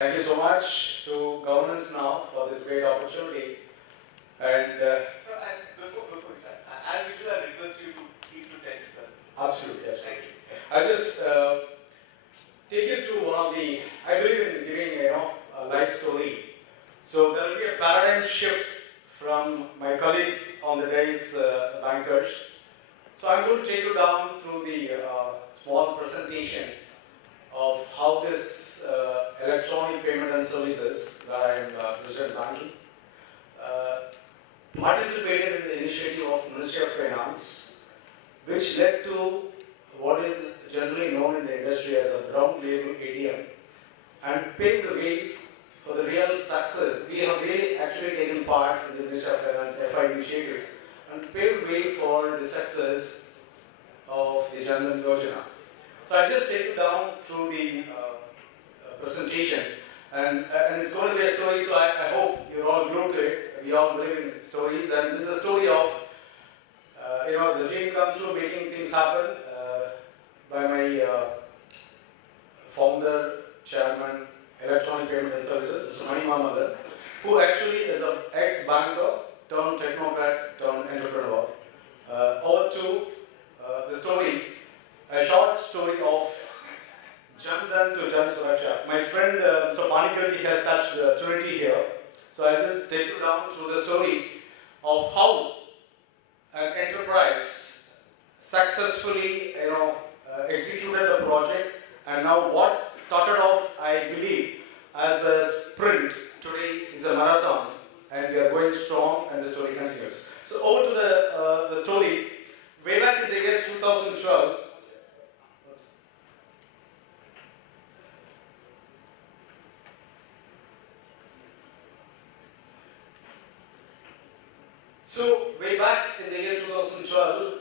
Thank you so much to governance now for this great opportunity. And before we start, as usual, I request you to keep to 10 to 12. absolutely. I'll just take you through one of the. I believe in giving a life story. So there will be a paradigm shift from my colleagues on the days, bankers. So I'm going to take you down through the small presentation of how this electronic payment and services that I am President Banking participated in the initiative of Ministry of Finance, which led to what is generally known in the industry as a brown label ATM, and paved the way for the real success. We have really actually taken part in the Ministry of Finance FI initiative and paved the way for the success of the Jan Dhan Yojana. So I'll just take you down through the presentation, and it's going to be a story, so I hope you're all glued to it. We all believe in stories, and this is a story of the dream come true, making things happen by my founder, chairman, Electronic Payment and Services, Mr. Mani Mahamadan, who actually is an ex-banker, turned technocrat, turned entrepreneur. Over to the story, a short story of Jan Dhan to Jan Suraksha. My friend Mr. Panikirti has touched the Trinity here, so I'll just take you down through the story of how an enterprise successfully executed the project, and now what started off, I believe, as a sprint today is a marathon, and we are going strong, and the story continues. So over to the story. Way back in the year 2012, in the year 2012,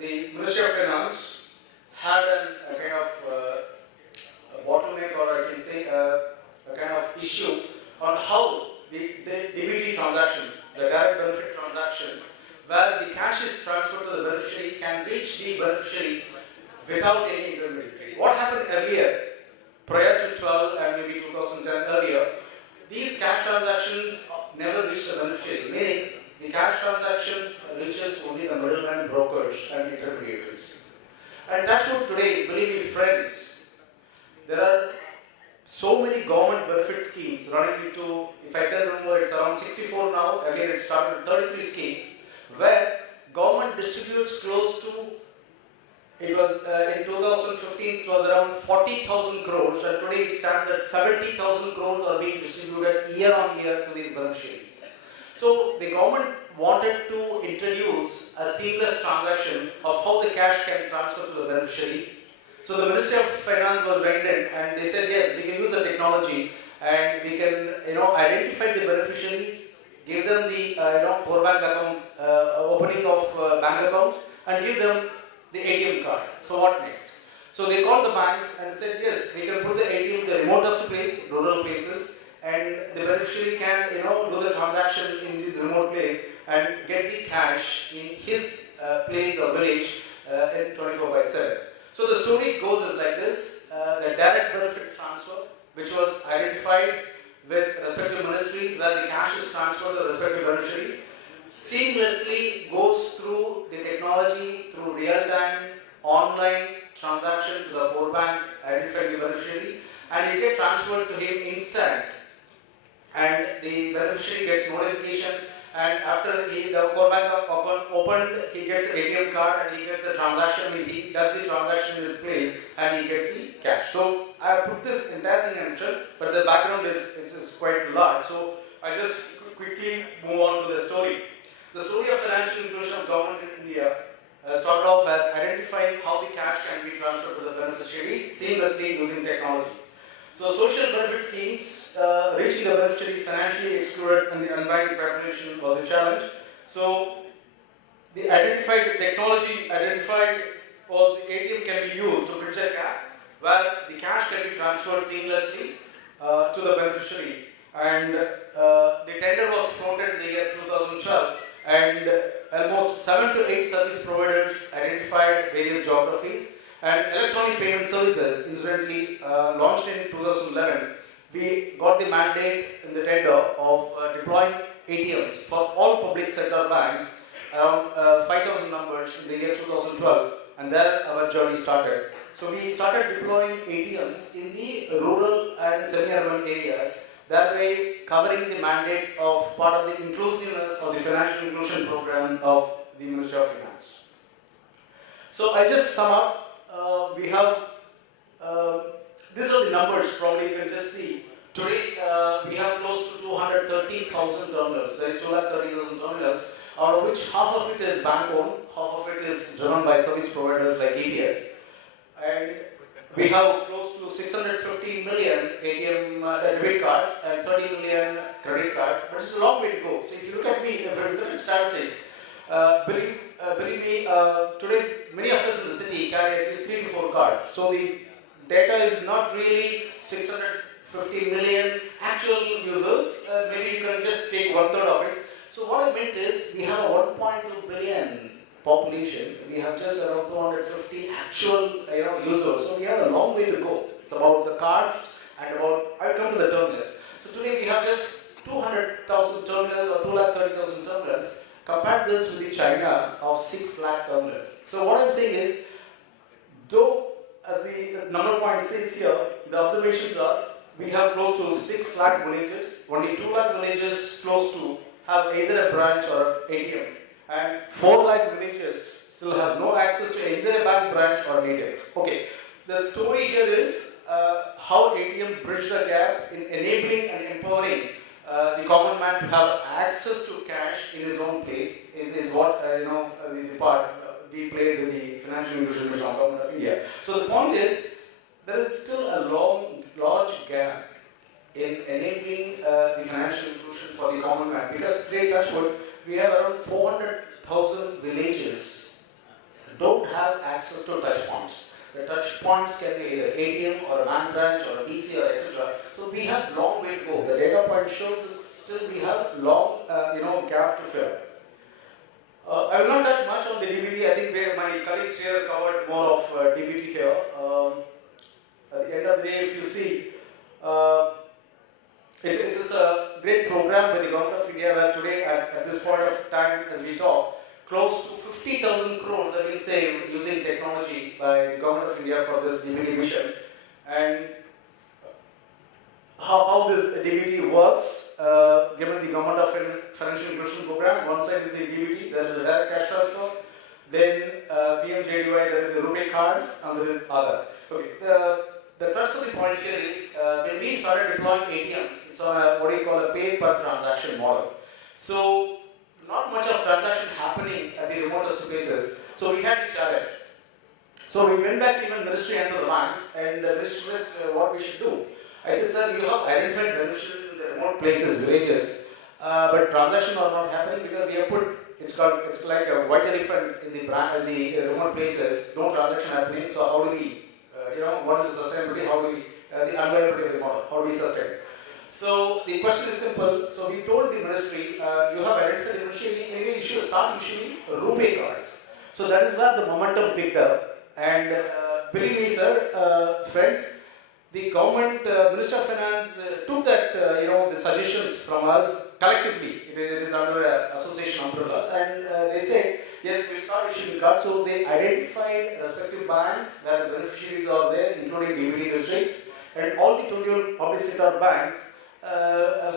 the Ministry of Finance had a kind of a bottleneck, or I can say a kind of issue on how the DBT transaction, the direct benefit transactions, where the cash is transferred to the beneficiary, can reach the beneficiary without any intermediary. What happened earlier, prior to 12 and maybe 2010 earlier, these cash transactions never reach the beneficiary, meaning the cash transactions reaches only the middlemen, brokers and intermediaries. And that's what today, believe me friends, there are so many government benefit schemes running into, if I can remember, it's around 64 now, earlier it started with 33 schemes, where government distributes close to, it was in 2015 it was around 40,000 crores, and today it stands at 70,000 crores are being distributed year on year to these beneficiaries. So the government wanted to introduce a seamless transaction of how the cash can transfer to the beneficiary. So the Ministry of Finance was reined in, and they said yes, we can use the technology and we can identify the beneficiaries, give them the core bank account, opening of bank accounts, and give them the ATM card. So what next? So they called the banks and said yes, we can put the ATM in the remotest place, rural places, and the beneficiary can do the transaction in this remote place and get the cash in his place or village in 24/7. So the story goes as like this: the direct benefit transfer, which was identified with respective ministries where the cash is transferred to the respective beneficiary, seamlessly goes through the technology, through real-time online transaction to the core bank, identifying the beneficiary, and you get transferred to him instant. And the beneficiary gets notification, and after the core bank opened, he gets an ATM card and he gets a transaction, and he does the transaction in his place and he gets the cash. So I put this entire thing in short, but the background is quite large. So I just quickly move on to the story. The story of financial inclusion of government in India started off as identifying how the cash can be transferred to the beneficiary seamlessly using technology. So social benefit schemes reaching the beneficiary financially excluded and the unbanked population was a challenge. So the technology identified was the ATM can be used to bridge a gap where the cash can be transferred seamlessly to the beneficiary. And the tender was floated in the year 2012, and almost 7 to 8 service providers identified various geographies. And electronic payment services, incidentally launched in 2011, we got the mandate in the tender of deploying ATMs for all public sector banks, around 5,000 numbers in the year 2012, and there our journey started. So we started deploying ATMs in the rural and semi-urban areas, that way covering the mandate of part of the inclusiveness of the financial inclusion program of the Ministry of Finance. So I just sum up. We have these are the numbers. Probably you can just see. Today we have close to 213,000 terminals. There is 230,000 terminals, out of which half of it is bank owned, half of it is driven by service providers like EPS, and we have close to 650 million ATM debit cards and 30 million credit cards. But it's a long way to go. So if you look at me, if you look at statistics, believe me, today many of us in the city carry at least 3 to 4 cards. So the data is not really 650 million actual users. Maybe you can just take 1/3 of it. So what I meant is we have a 1.2 billion population. We have just around 250 actual users. So we have a long way to go. It's about the cards and about, I'll come to the terminals. So today we have just 200,000 terminals or 230,000 terminals. Compare this with the China of 6 lakh terminals. So what I'm saying is, though as the number point says here, the observations are, we have close to 6 lakh villages, only 2 lakh villages close to have either a branch or an ATM, and 4 lakh villages still have no access to either a bank branch or an ATM. Okay, the story here is how ATM bridged the gap in enabling and empowering the common man to have access to cash in his own place is what the part we played with the Financial Inclusion Mission of Government of India. So the point is, there is still a large gap in enabling the financial inclusion for the common man, because today, touchwood, we have around 400,000 villages don't have access to touch points. The touch points can be either ATM or a bank branch or a BC or etc. So we have long way to go. The data point shows that still we have long gap to fill. I will not touch much on the DBT. I think my colleagues here covered more of DBT here. At the end of the day, if you see, it's a great program by the Government of India, where today at this point of time as we talk, close to 50,000 crores have been saved using technology by the Government of India for this DBT mission. And how this DBT works, given the Government of Financial Inclusion Program, one side is the DBT, there is a direct cash transfer, then PMJDY, there is the RuPay cards, and there is other. Okay, the crux of the point here is, when we started deploying ATM, it's on a, what do you call, a pay per transaction model. So not much of transaction happening at the remotest places. So we had the challenge. So we went back to even ministry and to the banks, and the ministry said what we should do. I said, sir, you have identified beneficiaries in the remote places, villages, but transactions are not happening because we have put, it's like a white elephant in the remote places, no transaction happening. So how do we, what is the sustainability? How do we, the unviability of the model? How do we sustain? So the question is simple. So we told the ministry, you have identified the beneficiary, maybe you should start issuing RuPay cards. So that is where the momentum picked up. And believe me, sir, friends, the government, Minister of Finance took that, the suggestions from us collectively. It is under an association umbrella, and they said, yes, we start issuing cards. So they identified respective banks where the beneficiaries are there, including DBT districts, and all the 21 public sector banks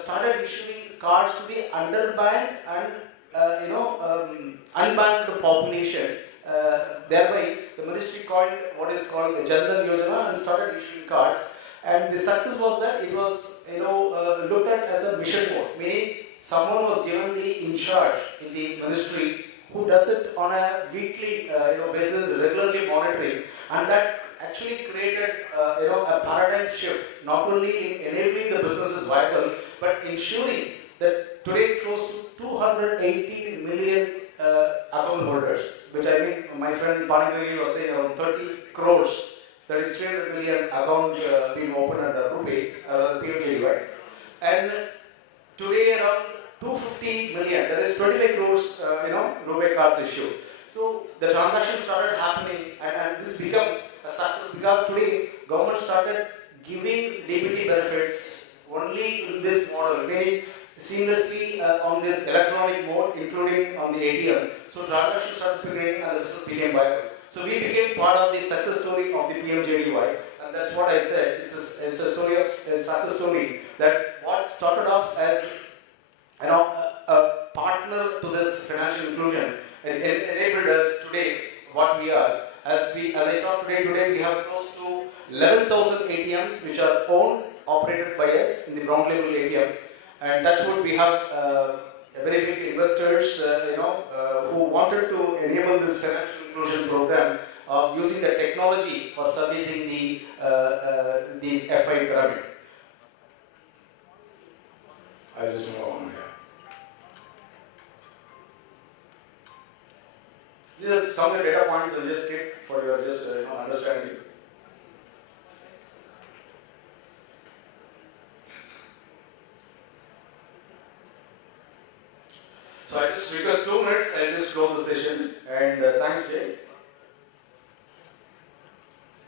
started issuing cards to the underbanked and unbanked population. Thereby, the ministry coined what is called the Jan Dhan Yojana and started issuing cards. And the success was that it was looked at as a mission mode, meaning someone was given the in charge in the ministry who does it on a weekly basis, regularly monitoring, and that actually created a paradigm shift, not only in enabling the businesses viable, but ensuring that today close to 218 million account holders, which I mean my friend Panigiri was saying around 30 crores, that is 300 million account being opened under RuPay, PMJDY, and today around 250 million, that is 25 crores, RuPay cards issued. So the transactions started happening, and this became a success because today government started giving DBT benefits only in this model, meaning seamlessly on this electronic mode, including on the ATM. So transactions started beginning and the business became viable. So we became part of the success story of the PMJDY, and that's what I said. It's a story of a success story that what started off as a partner to this financial inclusion and enabled us today what we are. As I talk today we have close to 11,000 ATMs which are owned, operated by us in the brown label ATM. And that's what we have very big investors, who wanted to enable this financial inclusion program of using the technology for servicing the FI pyramid. I'll just move on here. These are some of the data points I'll just skip for your understanding. So I just request 2 minutes, I'll just close the session. And thanks, Jay.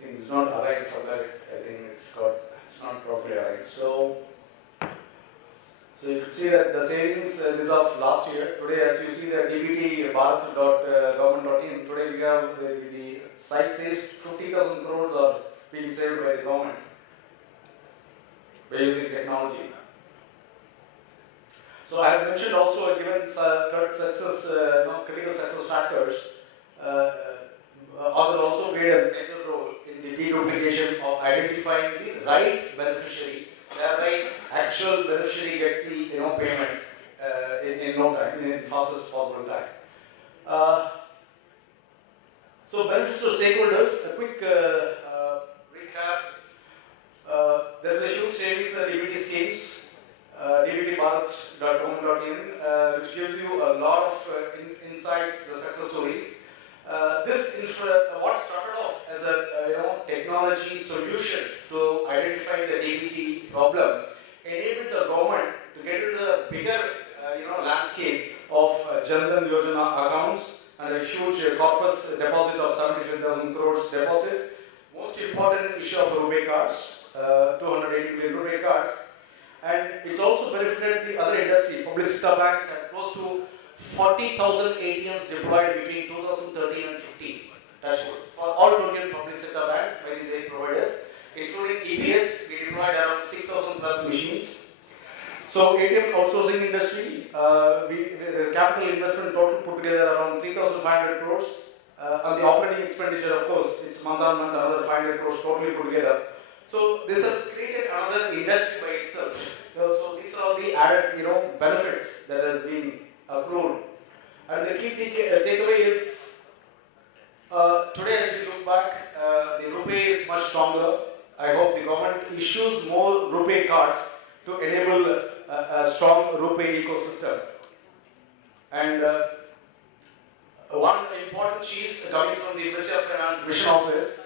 I think it's not aligned somewhere. I think it's not properly aligned. So you can see that the savings is of last year. Today, as you see the DBT bharat.govt.in, today we have the site says 50,000 crores are being saved by the government by using technology. So I have mentioned also, given critical success factors, Author also played a major role in the deduplication of identifying the right beneficiary, whereby actual beneficiary gets the payment in no time, in fastest possible time. So beneficial stakeholders, a quick recap. There is a huge savings in the DBT schemes. dbtbharat.com.in, which gives you a lot of insights, the success stories. What started off as a technology solution to identify the DBT problem enabled the government to get into the bigger landscape of Jan Dhan Yojana accounts and a huge corpus deposit of 75,000 crores deposits. Most important issue of RuPay cards, 280 million RuPay cards. And it's also benefited the other industry. Public sector banks have close to 40,000 ATMs deployed between 2013 and 15. That's good. For all Indian public sector banks by these 8 providers, including EPS, we deployed around 6,000 plus machines. So ATM outsourcing industry, the capital investment total put together around 3,500 crores. And the operating expenditure, of course, it's month on month another 500 crores totally put together. So this has created another industry by itself. So these are all the added benefits that has been accrued. And the key takeaway is today as we look back, the RuPay is much stronger. I hope the government issues more RuPay cards to enable a strong RuPay ecosystem. And one important cheese coming from the Ministry of Finance Mission Office.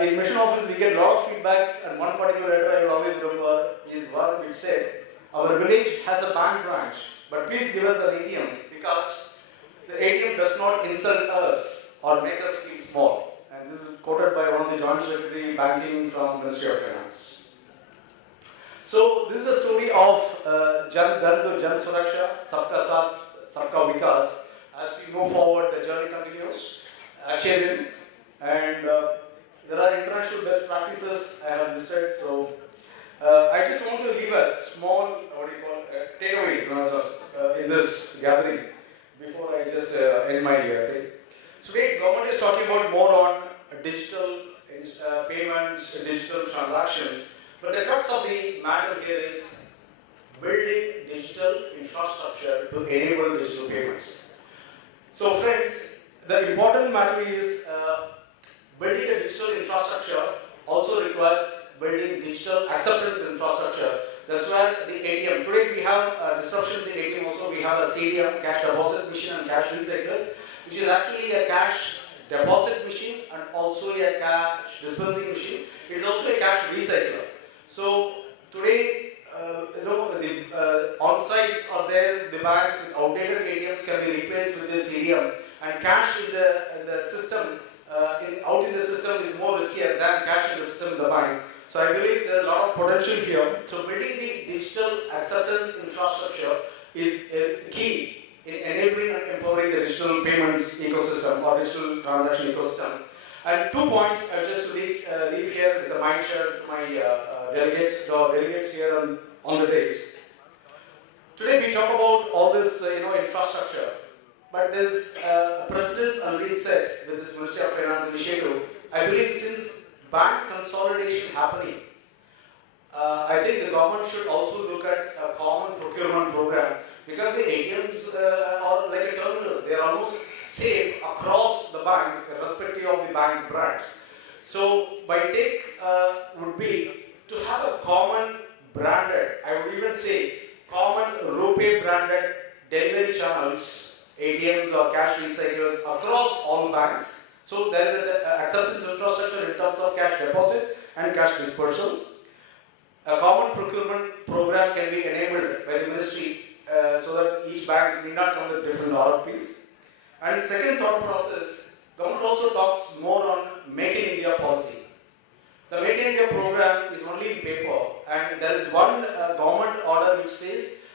In Mission Office, we get a lot of feedbacks, and one particular letter I will always remember is one which said, "Our village has a bank branch, but please give us an ATM because the ATM does not insult us or make us feel small." And this is quoted by one of the Joint Secretary Banking from Ministry of Finance. So this is a story of Jan Dhan to Jan Suraksha, Sabka Saath, Sabka Vikas. As we move forward, the journey continues. And there are international best practices I have listed. So I just want to leave a small, takeaway in this gathering before I just end my thing. So today, government is talking about more on digital payments, digital transactions. But the crux of the matter here is building digital infrastructure to enable digital payments. So friends, the important matter is building a digital infrastructure also requires building digital acceptance infrastructure. That's where the ATM. Today we have a disruption in the ATM also. We have a CDM, cash deposit machine and cash recyclers, which is actually a cash deposit machine and also a cash dispensing machine. It is also a cash recycler. So today, the on-sites are there, the banks with outdated ATMs can be replaced with this CDM, and cash in the system, out in the system is more riskier than cash in the system in the bank. So I believe there are a lot of potential here. So building the digital acceptance infrastructure is key in enabling and empowering the digital payments ecosystem or digital transaction ecosystem. And 2 points I just leave here with the mind share to my delegates here on the days. Today we talk about all this infrastructure, but there's precedence already set with this Ministry of Finance initiative. I believe since bank consolidation happening, I think the government should also look at a common procurement program, because the ATMs are like a terminal. They are almost same across the banks, irrespective of the bank branch. So my take would be to have a common branded, I would even say common RuPay branded delivery channels, ATMs or cash recyclers across all banks. So there is an acceptance infrastructure in terms of cash deposit and cash dispersal. A common procurement program can be enabled by the ministry so that each bank need not come with different RFPs. And second thought process, government also talks more on Make in India policy. The Make in India program is only in paper, and there is one government order which says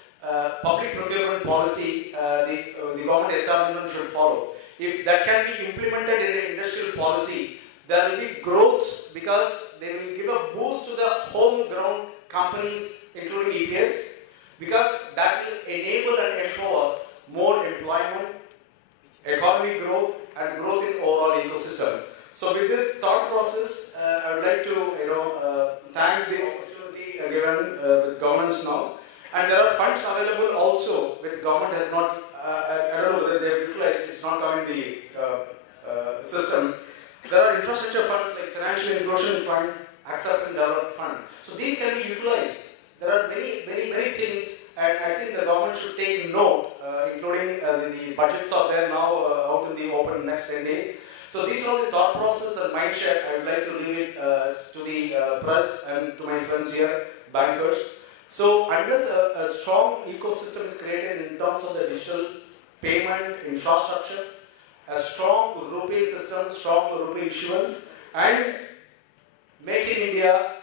public procurement policy the government establishment should follow. If that can be implemented in the industrial policy, there will be growth, because they will give a boost to the homegrown companies, including EPS, because that will enable and empower more employment, economic growth, and growth in overall ecosystem. So with this thought process, I would like to thank the opportunity given with governments now. And there are funds available also which government has not, I don't know whether they have utilized, it's not coming in the system. There are infrastructure funds like Financial Inclusion Fund, Accept and Develop Fund. So these can be utilized. There are many things, and I think the government should take note, including the budgets are there now out in the open next 10 days. So these are the thought process and mind share. I would like to leave it to the press and to my friends here, bankers. So unless a strong ecosystem is created in terms of the digital payment infrastructure, a strong RuPay system, strong RuPay issuance, and Make in India,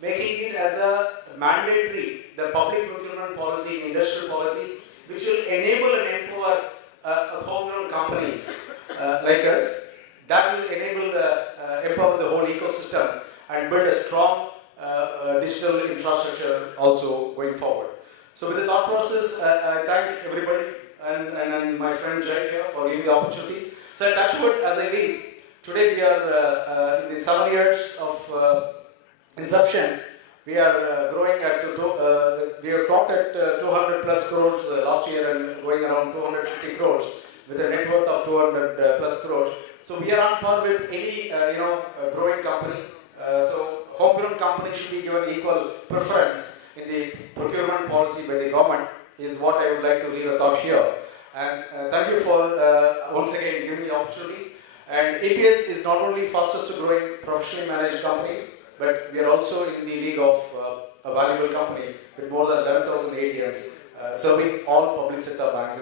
making it as a mandatory, the public procurement policy, industrial policy, which will enable and empower homegrown companies like us. That will enable empower the whole ecosystem and build a strong digital infrastructure also going forward. So with the thought process, I thank everybody and my friend Jay here for giving the opportunity. So at Touchwood, as I leave, today we are in the 7 years of inception. We are growing at, we are clocked at 200 plus crores last year and going around 250 crores with a net worth of 200 plus crores. So we are on par with any growing company. So homegrown companies should be given equal preference in the procurement policy by the government is what I would like to leave a thought here. And thank you for once again giving me the opportunity. And EPS is not only fastest growing professionally managed company, but we are also in the league of a valuable company with more than 11,000 ATMs serving all public sector banks.